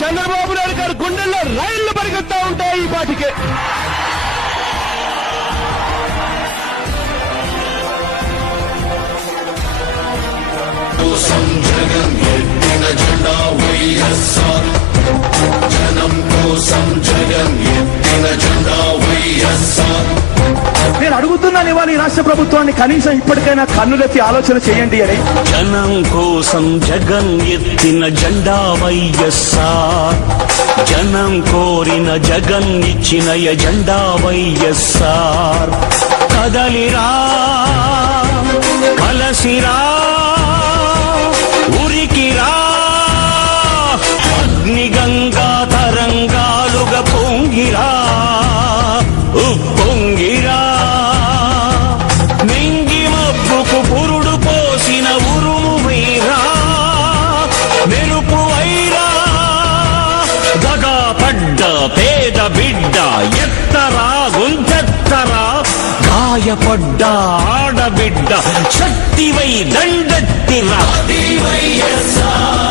చంద్రబాబు నాయుడు గారి గుండెల్లో రైళ్లు పరిగెత్తా ఉంటాయి ఈ పాటికే. జగన్ ఎత్తిన జెండా వైఎస్ఆర్, జనం కోసం జగన్ ఎత్తిన జెండా వైఎస్ఆర్. నేను అడుగుతున్నాను ఇవాళ ఈ రాష్ట్ర ప్రభుత్వాన్ని, కనీసం ఇప్పటికైనా కన్నులెత్తి ఆలోచన చేయండి అని. జనం కోసం జగన్ ఎత్తిన జెండా వైఎస్ఆర్, జనం కోరిన జగన్ ఇచ్చిన ఎజెండా వైఎస్ఆర్. కదలిరా కలసిరా ఉరికిరా, అగ్నిగంగా తరంగాలుగా పొంగిరా ఉప్పొంగిరా, మింగి మబ్బుకు పురుడు పోసిన ఉరుము వీరా, మెరుపు వైరా, దగా పడ్డ పేద బిడ్డ ఎత్తరా గుంతెత్తరా, గాయపడ్డ ఆడబిడ్డ శక్తివై దండెత్తిరా. వైఎస్ఆర్